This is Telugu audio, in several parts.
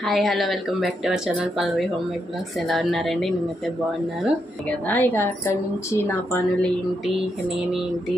Hi hello welcome back to our channel Pallavi home made blogs. ఎలా ఉన్నారండి? నేనైతే బాగున్నాను కదా. ఇక అక్కడి నుంచి నా పనులు ఏంటి, ఇక నేనేంటి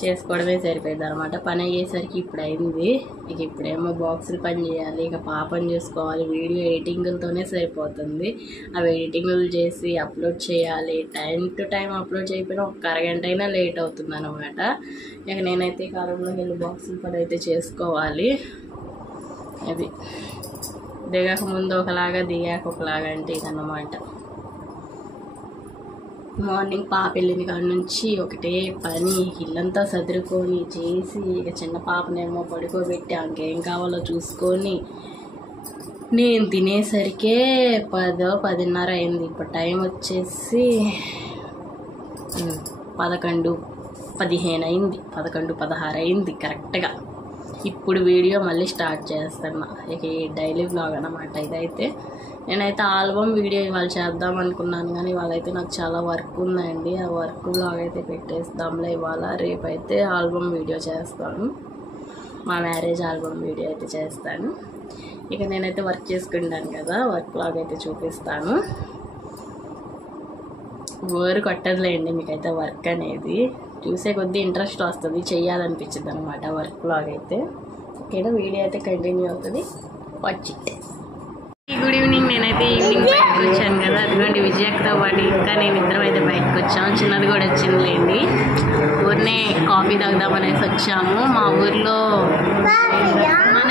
చేసుకోవడమే సరిపోయింది అనమాట. పని అయ్యేసరికి ఇప్పుడు అయింది. ఇక ఇప్పుడేమో బాక్సులు పని చేయాలి, ఇక పాపని చూసుకోవాలి. వీడియో ఎడిటింగ్లతోనే సరిపోతుంది. అవి ఎడిటింగ్లు చేసి అప్లోడ్ చేయాలి. టైం టు టైం అప్లోడ్ చేయకపోయినా ఒక అరగంట అయినా లేట్ అవుతుంది అనమాట. ఇక నేనైతే ఈ కాలంలో వెళ్ళి బాక్సులు పని అయితే చేసుకోవాలి. అది దిగక ముందు ఒకలాగా, దిగాక ఒకలాగా అంటే ఇదన్నమాట. మార్నింగ్ పాప వెళ్ళిన కాడ నుంచి ఒకటే పని, ఇల్లంతా సదురుకొని చేసి, ఇక చిన్న పాపనేమో పడుకోబెట్టి ఇంకేం కావాలో చూసుకొని నేను తినేసరికే 10:30 అయింది. ఇప్పుడు టైం వచ్చేసి 11:15 అయింది, 11:16 అయింది కరెక్ట్గా. ఇప్పుడు వీడియో మళ్ళీ స్టార్ట్ చేస్తున్నా. ఇక డైలీ వ్లాగ్ అన్నమాట ఇదైతే. నేనైతే ఆల్బమ్ వీడియో ఇవాళ చేద్దాం అనుకున్నాను, కానీ ఇవాళైతే నాకు చాలా వర్క్ ఉందండి. ఆ వర్క్ వ్లాగ్ అయితే పెట్టేస్తాంలే ఇవాళ. రేపైతే ఆల్బమ్ వీడియో చేస్తాను, మా మ్యారేజ్ ఆల్బమ్ వీడియో అయితే చేస్తాను. ఇక నేనైతే వర్క్ చేసుకుంటాను కదా, వర్క్ వ్లాగ్ అయితే చూపిస్తాను. బోర్ కొట్టదులేండి మీకైతే. వర్క్ అనేది చూసే కొద్దీ ఇంట్రెస్ట్ వస్తుంది, చెయ్యాలనిపించింది అనమాట వర్క్ వ్లాగ్ అయితే. ఓకేనా, వీడియో అయితే కంటిన్యూ అవుతుంది, వాచ్ ఇట్. Good evening. నేనైతే ఈవినింగ్ బయటకు వచ్చాను కదా, అదిగోండి విజయక్కతో పాటు ఇంకా నేను ఇద్దరం అయితే బయటకు వచ్చాము. చిన్నది కూడా వచ్చిందిలేండి. ఊరినే కాఫీ తాగుదామనేసి వచ్చాము. మా ఊర్లో మన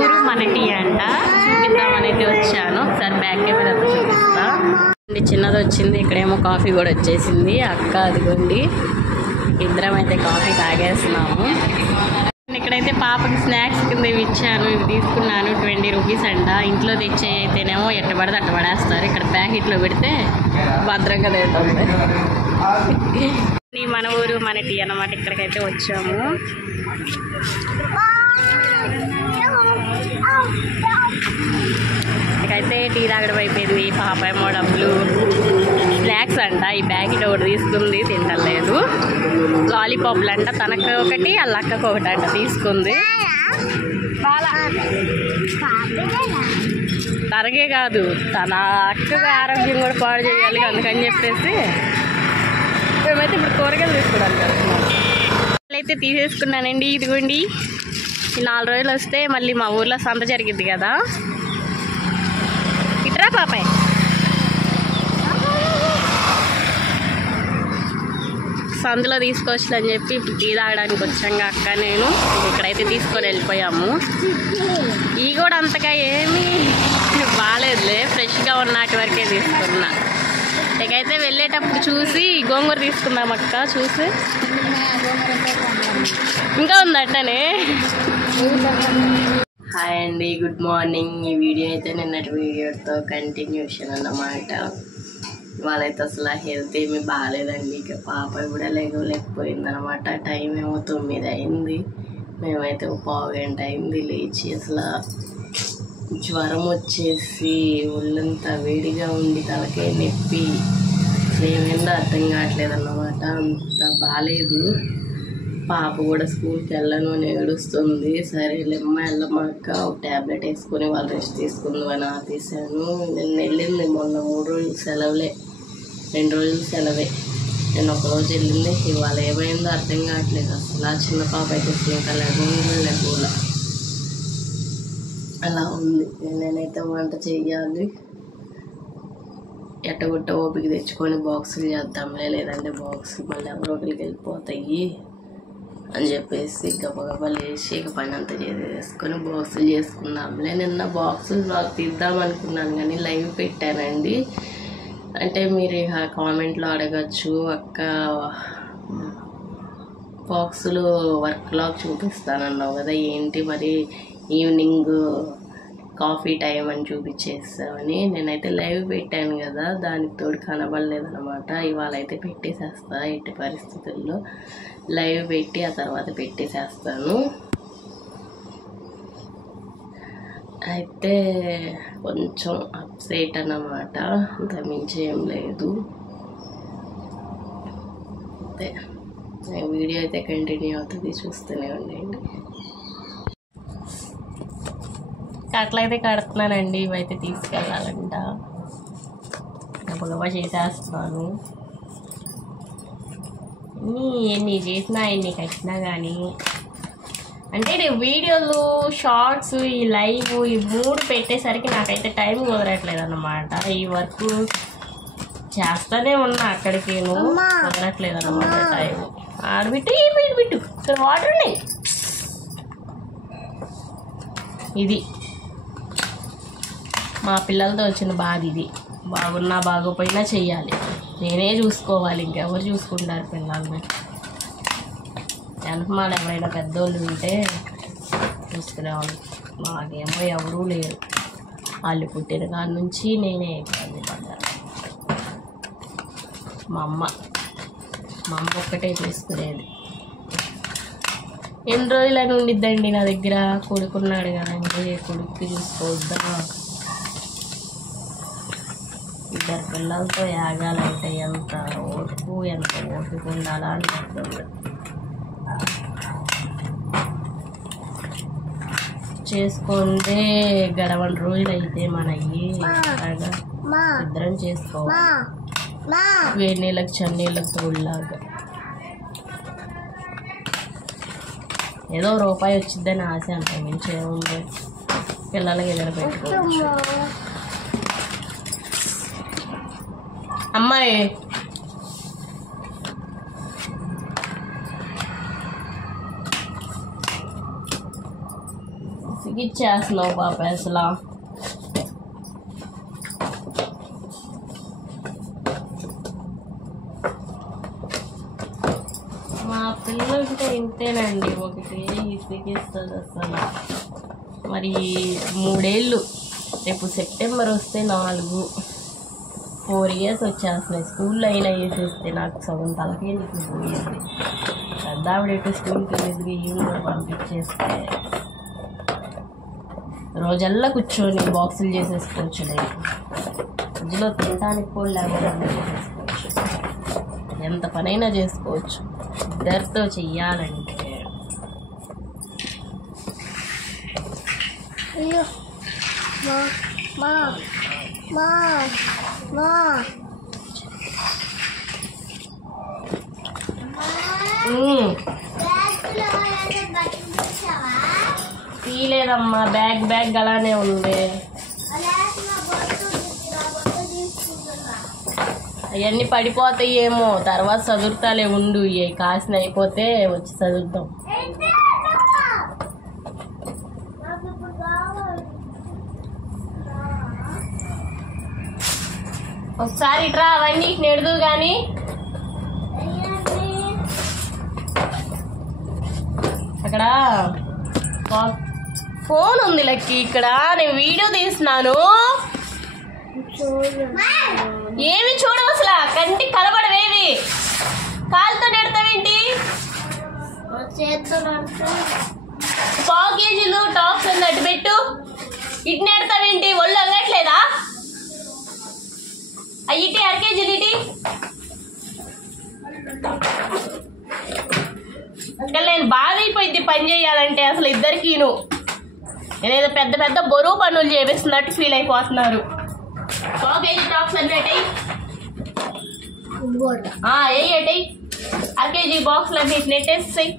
ఊరు మనటి అంట, చూపిద్దామనైతే వచ్చాను. ఒకసారి బ్యాక్ కెమెరా చూపిస్తా. చిన్నది వచ్చింది, ఇక్కడేమో కాఫీ కూడా వచ్చేసింది. అక్క అదిగోండి, ఇద్దరం అయితే కాఫీ తాగేస్తున్నాము. ఇక్కడైతే పాపకి స్నాక్స్ కింద ఇచ్చాను, ఇవి తీసుకున్నాను. 20 రూపీస్ అంట. ఇంట్లో తెచ్చే అయితేనేమో ఎట్టబడితే అట్ట పడేస్తారు, ఇక్కడ ప్యాకెట్లో పెడితే భద్రంగా తింటుంది. మన ఊరు మన టీ అన్నమాట. ఇక్కడికైతే వచ్చాము. ఇక్కడైతే టీ తాగడం అయిపోయింది. పాప ఏమో డబ్బులు స్నాక్స్ అంట, ఈ ప్యాకెట్ ఒకటి తీసుకుంది, తింటలేదు. లాలీపాప్లు అంట, తనకు ఒకటి వాళ్ళ అక్కకు ఒకటి అంట తీసుకుంది. తనకే కాదు, తన అక్కగా ఆరోగ్యం కూడా పాడు చేయాలి, అందుకని చెప్పేసి మేమైతే ఇప్పుడు కూరగాయలు తీసుకోవడానికి అయితే తీసేసుకున్నానండి. ఇదిగోండి, ఈ 4 రోజులు వస్తే మళ్ళీ మా ఊర్లో సంత జరిగిద్ది కదా. ఇట్రా పాపాయ్. సందులో తీసుకోవచ్చు అని చెప్పి ఇప్పుడు టీ తాగడానికి వచ్చాక అక్క నేను ఇక్కడైతే తీసుకొని వెళ్ళిపోయాము. ఇవి కూడా అంతగా ఏమీ బాగాలేదులే, ఫ్రెష్గా ఉన్నటి వరకే తీసుకున్నా. ఇకైతే వెళ్ళేటప్పుడు చూసి గోంగూర తీసుకుందాం అక్క. చూసి ఇంకా ఉందట్టనే. హాయ్ అండి, గుడ్ మార్నింగ్. ఈ వీడియో అయితే నిన్నటి వీడియోతో కంటిన్యూషన్ అన్నమాట. వాళ్ళైతే అసలు హెల్త్ ఏమీ బాగాలేదండి. ఇక పాప కూడా లేకపోయింది అనమాట. టైం ఏమో 9 అయింది. మేమైతే 1/2 గంట అయింది లేచి. అసలు జ్వరం వచ్చేసి ఒళ్ళంతా వేడిగా ఉండి తలకే నొప్పి, ఏమైందో అర్థం కావట్లేదు అన్నమాట. అంత బాగాలేదు. పాప కూడా స్కూల్కి వెళ్ళను అని ఏడుస్తుంది. సరే వెళ్ళమ్మా అక్క, ఒక ట్యాబ్లెట్ వేసుకొని వాళ్ళు రెస్ట్ తీసుకుందాం అని ఆపేసాను. నిన్న వెళ్ళింది, మొన్న 3 రోజులు సెలవులే, 2 రోజులు సెలవే. నేను ఒకరోజు వెళ్ళింది. ఇవాళ ఏమైందో అర్థం కావట్లేదు అసలు. ఆ చిన్న పాప అయితే ఇంకా లేకుండా అలా ఉంది. నేనైతే వంట చెయ్యాలి. ఎట్టగొట్ట ఓపిక తెచ్చుకొని బాక్సులు చేద్దాంలే, లేదంటే బాక్సులు మళ్ళీ ఎవరో ఒకరికి వెళ్ళిపోతాయి అని చెప్పేసి గబగబా లేచి ఇక పని అంతా చేసేసుకొని బాక్సులు చేసుకుందాంలే. నిన్న బాక్సులు బ్లాగ్ తీద్దాం అనుకున్నాను కానీ లైవ్ పెట్టానండి. అంటే మీరు ఇక కామెంట్లో అడగచ్చు, అక్క బాక్సులు వర్క్ బ్లాగ్ చూపిస్తానన్నావు కదా, ఏంటి మరి ఈవినింగ్ కాఫీ టైం అని చూపించేస్తామని. నేనైతే లైవ్ పెట్టాను కదా, దానికి తోడు కనబడలేదన్నమాట. ఇవాళ అయితే పెట్టేసేస్తా, ఎట్టి పరిస్థితుల్లో లైవ్ పెట్టి ఆ తర్వాత పెట్టేసేస్తాను. అయితే కొంచెం అప్సెట్ అన్నమాట, అంత మించి ఏం లేదు. అయితే వీడియో అయితే కంటిన్యూ అవుతుంది, చూస్తూనే ఉండండి. అట్లయితే కడుతున్నానండి. ఇవైతే తీసుకెళ్ళాలంట. పులవ చేసేస్తున్నాను. ఎన్ని చేసినా ఎన్ని కట్టినా కానీ అంటే నేను వీడియోలు, షార్ట్స్, ఈ లైవ్ ఈ 3 పెట్టేసరికి నాకైతే టైం కుదరట్లేదు అన్నమాట. ఈ వర్క్ చేస్తానే ఉన్నా, అక్కడికి కుదరట్లేదు అన్నమాట టైం. ఆడబిట్టు బిట్టు ఇక్కడ వాటర్ ఉన్నాయి. ఇది మా పిల్లలతో వచ్చిన బాధ. ఇది బాగున్నా బాగోపోయినా చెయ్యాలి, నేనే చూసుకోవాలి. ఇంకెవరు చూసుకుంటారు పిల్లల్ని? వెనకమాల ఎవరైనా పెద్దోళ్ళు ఉంటే చూసుకునేవాళ్ళు. మాకేమో ఎవరూ లేరు. వాళ్ళు పుట్టిన కాడి నుంచి నేనే ఇబ్బంది పడ్డాను. మా అమ్మ ఒక్కటే చూసుకునేది. ఎన్ని రోజులని ఉండిద్దండి నా దగ్గర? కొడుకున్నాడు కదండి, కొడుక్కి చూసుకోవద్దా? 2 పిల్లలతో యాగాలంటే ఎంత ఓర్పు, ఎంత ఓపిక ఉండాలా అని చెప్తుంది. చేసుకుంటే గడవని రోజులు అయితే మనకి ఇద్దరం చేసుకోవాలి. వేడి నీళ్ళకి చన్నీళ్ళకి తోడులాగా. ఏదో రూపాయి వచ్చిద్దని ఆశ, అంత మించి ఏముంది? పిల్లలకి ఏదైనా పెట్టుకోవచ్చు. అమ్మాయి సిగిచ్చేస్తున్నావు పాప అసలు. మా పిల్లలుంటే ఇంతేనండి, ఒకటి సిగిస్తుంది అసలు. మరి 3 ఏళ్ళు, రేపు సెప్టెంబర్ వస్తే 4 ఇయర్స్ వచ్చేస్తున్నాయి. స్కూల్లో అయినా వేసేస్తే నాకు సగం తలకేందుకు పోయింది. పెద్ద ఆవిడ స్కూల్కి వెళ్ళేది, ఈవినింగ్ పంపించేస్తే రోజల్లా కూర్చొని బాక్సులు చేసేసుకోవచ్చు. నేను మధ్యలో తినడానికి కూడా లేకుండా చేసేసుకోవచ్చు. ఎంత పనైనా చేసుకోవచ్చు ఇద్దరితో చెయ్యాలంటే. తీయలేదమ్మా, బ్యాగ్ అలానే ఉంది. అవన్నీ పడిపోతాయి ఏమో, తర్వాత చదువుతాలే. ఉండు, ఇవి కాసిన అయిపోతే వచ్చి చదువుతాం. ఒకసారి ఇట్రా, అవన్నీ నెడదు కానీ. అక్కడ ఫోన్ ఉంది లక్కి, ఇక్కడ నేను వీడియో తీస్తున్నాను. ఏమి చూడవు అసలు, కంటికి కనబడవేవి. కాలుతో నెడతావేంటి? 1 కేజీలు టాప్స్ అన్నట్టు పెట్టు. ఇటు నెడతావేంటి? ఒళ్ళు అలగట్లేదా? ఇటు 1 కేజీలు ఇటు. నేను బాగా అయిపోయింది పని చేయాలంటే. అసలు ఇద్దరికీను నేనేదో పెద్ద పెద్ద బరువు పనులు చేపిస్తున్నట్టు ఫీల్ అయిపోతున్నారు. 1 కేజీ టాప్స్ అన్నట్టు 1 కేజీ బాక్స్లు అన్ని నెట్టేస్తాయి.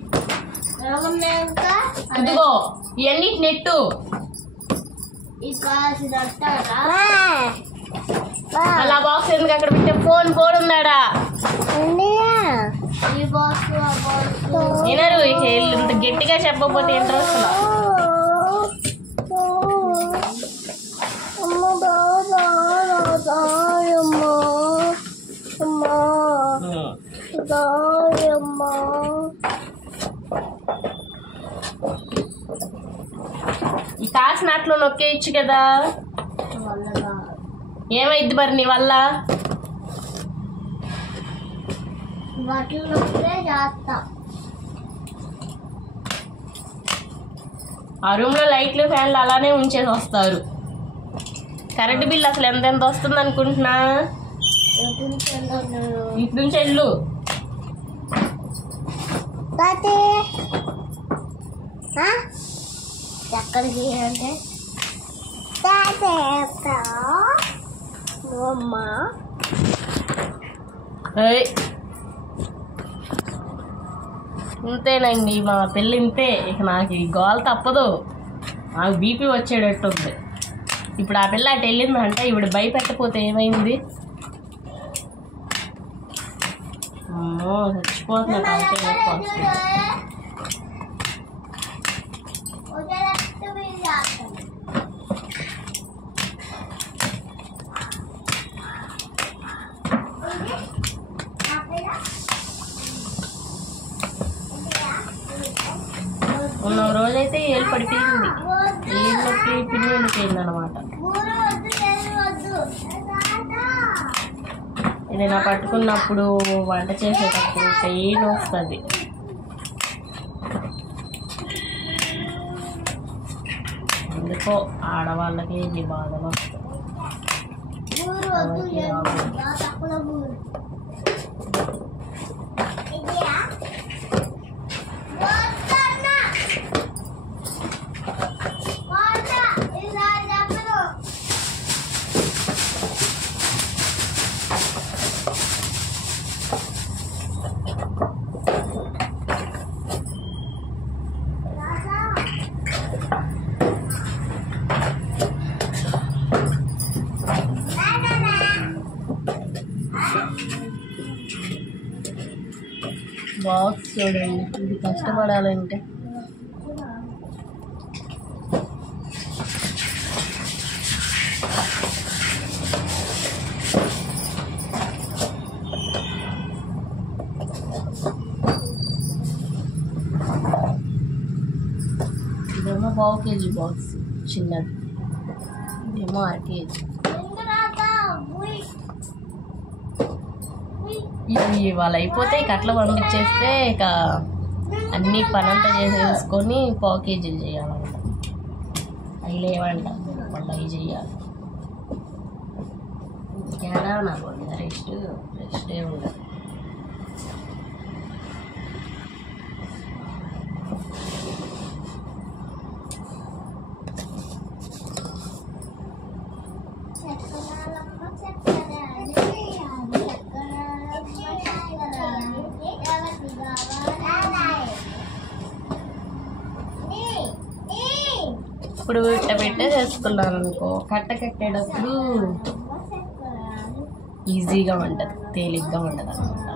ఇదిగో ఇవన్నీ నెట్టు. అలా బాక్స్ ఎందుకు అక్కడ పెట్టే? ఫోన్ ఉన్నాడా? వినరు. ఇంత గట్టిగా చెప్పకపోతే ఇంట్రెస్ట్. ఈ కాసినట్లు నొక్కేయచ్చు కదా. ఏమైద్ది మరి నీ వల్ల? ఆ రూమ్ లో లైట్లు, ఫ్యాన్లు అలానే ఉంచేసి వస్తారు. కరెంటు బిల్ అసలు ఎంత వస్తుంది అనుకుంటున్నా? ఇటు నుంచి వెళ్ళు. ఎక్కడికి అంటే ఇంతేనండి మా పెళ్ళి ఇంతే. ఇక నాకు ఈ గోల తప్పదు. నాకు బీపీ వచ్చేటట్టుంది. ఇప్పుడు ఆ పిల్ల అటు వెళ్ళిందంటే ఇవిడ భయపెట్టకపోతే ఏమైంది? అమ్మో చచ్చిపోతున్నా. ఉన్న రోజైతే ఏళ్ళు పడిపోయింది. ఏళ్ళకి పిన్నెళ్ళిపోయింది అనమాట. ఏదైనా పట్టుకున్నప్పుడు వంట చేసేటప్పుడు పెయిన్ వస్తుంది. ఎందుకో ఆడవాళ్ళకి ఇది బాధలు వస్తుంది. బాక్స్ చూడండి, ఇది కష్టపడాలంటే ఇదేమో 1/2 kg బాక్స్ చిన్నది, ఇదేమో 1/2 kg. ఇవి ఇవాళ అయిపోతే ఇక అట్లా పంపించేస్తే ఇక అన్ని పనంతా చేసేసుకొని 1/2 kg చేయాలంట. అవి లేవంట, మళ్ళీ అవి చేయాలి. ఇంకేడా నాకు రెస్టే ఉండదు. ఇప్పుడు ఇట్లా పెట్టేసేసుకున్నాను అనుకో, కట్టేటప్పుడు ఈజీగా ఉంటుంది, తేలిగ్గా ఉంటుంది అనమాట.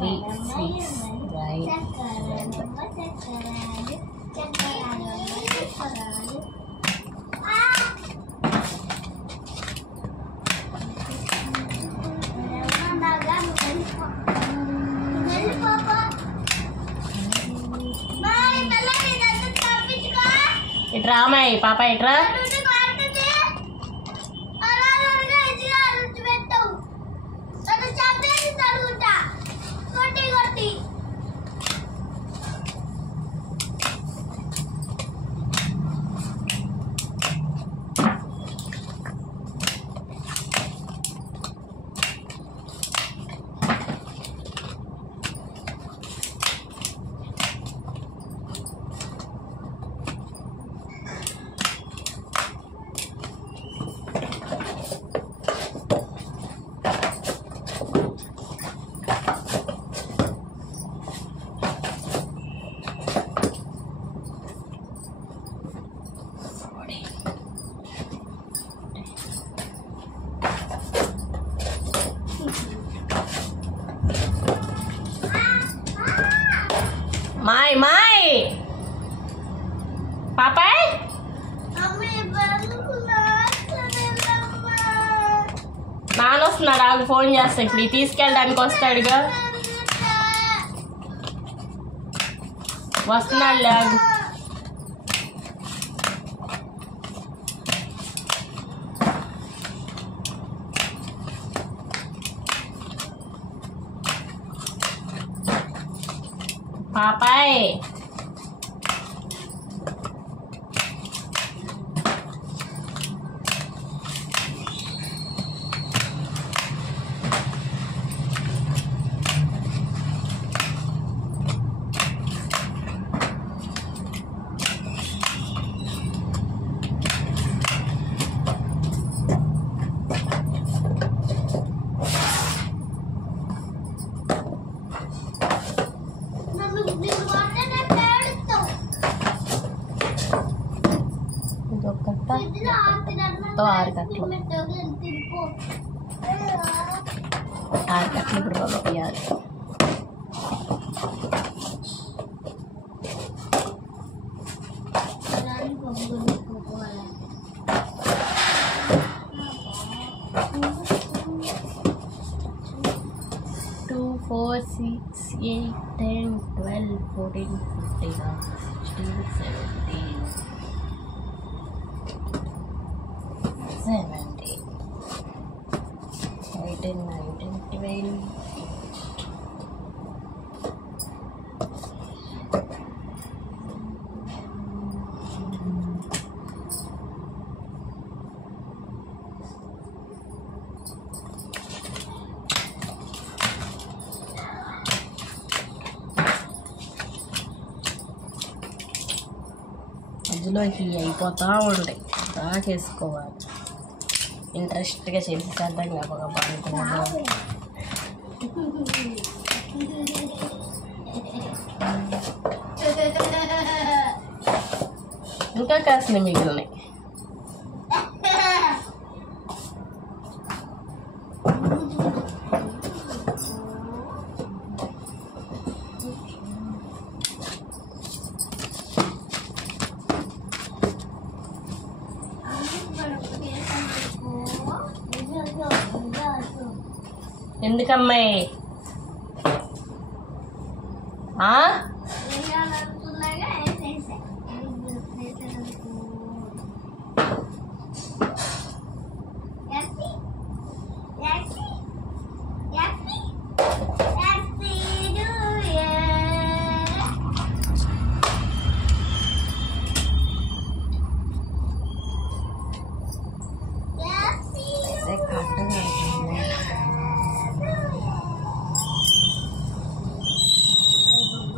3 sweets రైట్. ఇట్రా అమ్మాయి, పాప ఇట్రా. మాయ్ పాపాయ్, నాన్న వస్తున్నాడు, ఆగు ఫోన్ చేస్తా. ఇప్పుడు తీసుకెళ్ళడానికి వస్తాడుగా, వస్తున్నాడు లేగు. పాపాయ్ మొత్తం 6 కట్టలు. 6 కట్టలు ఇప్పుడు పంపించాలి. Two, 4, 6, 8, 10, 12, 14, 15, 16, 17, 18, 19, 20. మధ్యలో ఇవి అయిపోతూ ఉంటాయి, దాకేసుకోవాలి. ఇంట్రెస్ట్గా చేసేసేద్దాం గబగబా అనుకున్నాను. ఇంకా కాసిన మిగిలినాయి. ఎందుకమ్మాయి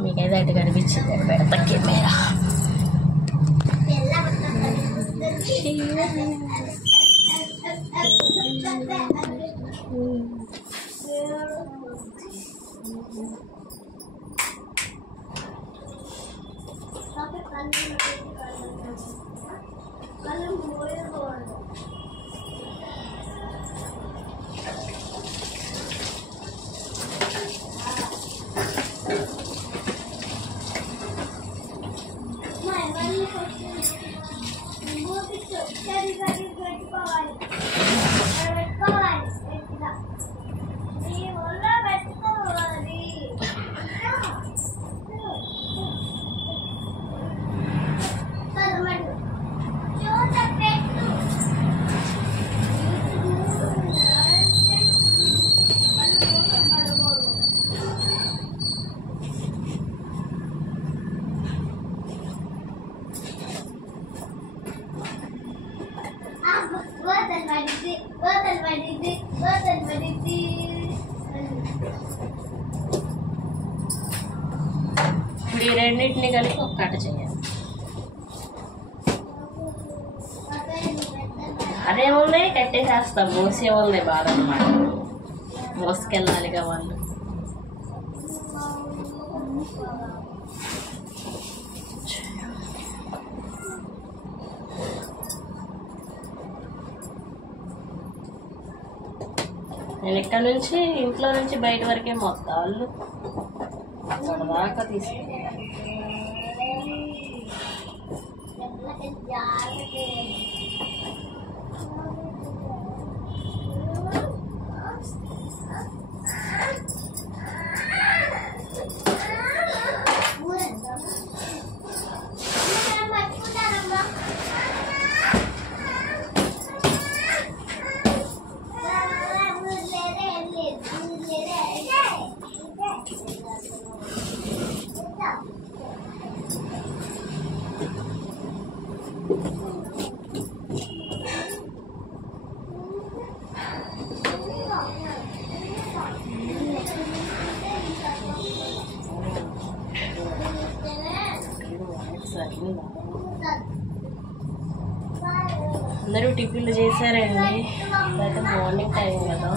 మీకైతే అటు కనిపించింది పెడతా కెమెరా. ఇప్పుడు ఈ రెండింటిని కలిపి ఒక కట్ట చేయాలి. అదేముంది కట్టేసేస్తాం, మోసే వాళ్ళే బాధ అన్నమాట. మోసుకెళ్ళాలిగా వాళ్ళు. నేను ఇక్కడ నుంచి ఇంట్లో నుంచి బయట వరకే మొత్తాలు అక్కడ దాకా తీసుకెళ్ళాలి. అందరూ టిఫిన్లు చేశారండి. అయితే మార్నింగ్ టైం కదా.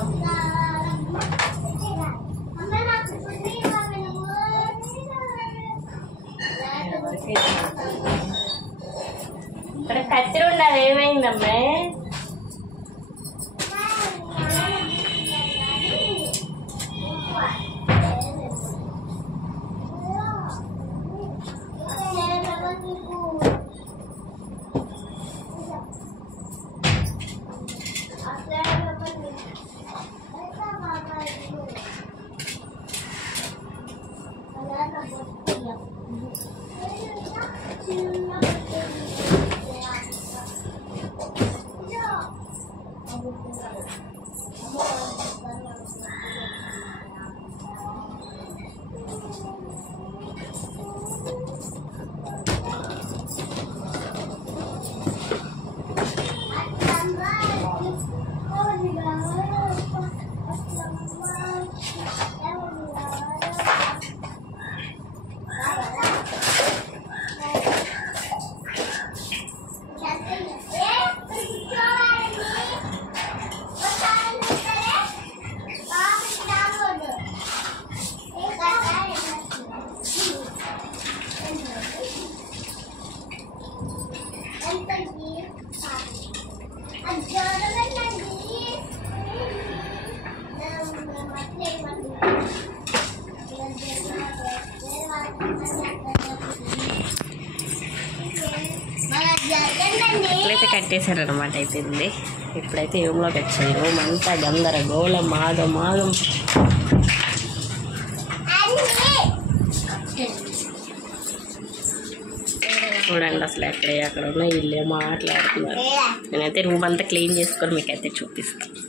ఇక్కడ కత్తిరి ఉండాలి. ఏమైందమ్మా? ఇట్లయితే కట్టేశారనమాట. అయిపోయింది. ఇప్పుడైతే రూమ్లోకి వచ్చాయి. రూమ్ అంతా గందరగోళం, మాగం మాగం. చూడండి అసలు అక్కడ ఉన్న ఇల్లే మాట్లాడుతున్నారు. నేనైతే రూమ్ అంతా క్లీన్ చేసుకొని మీకైతే చూపిస్తాను.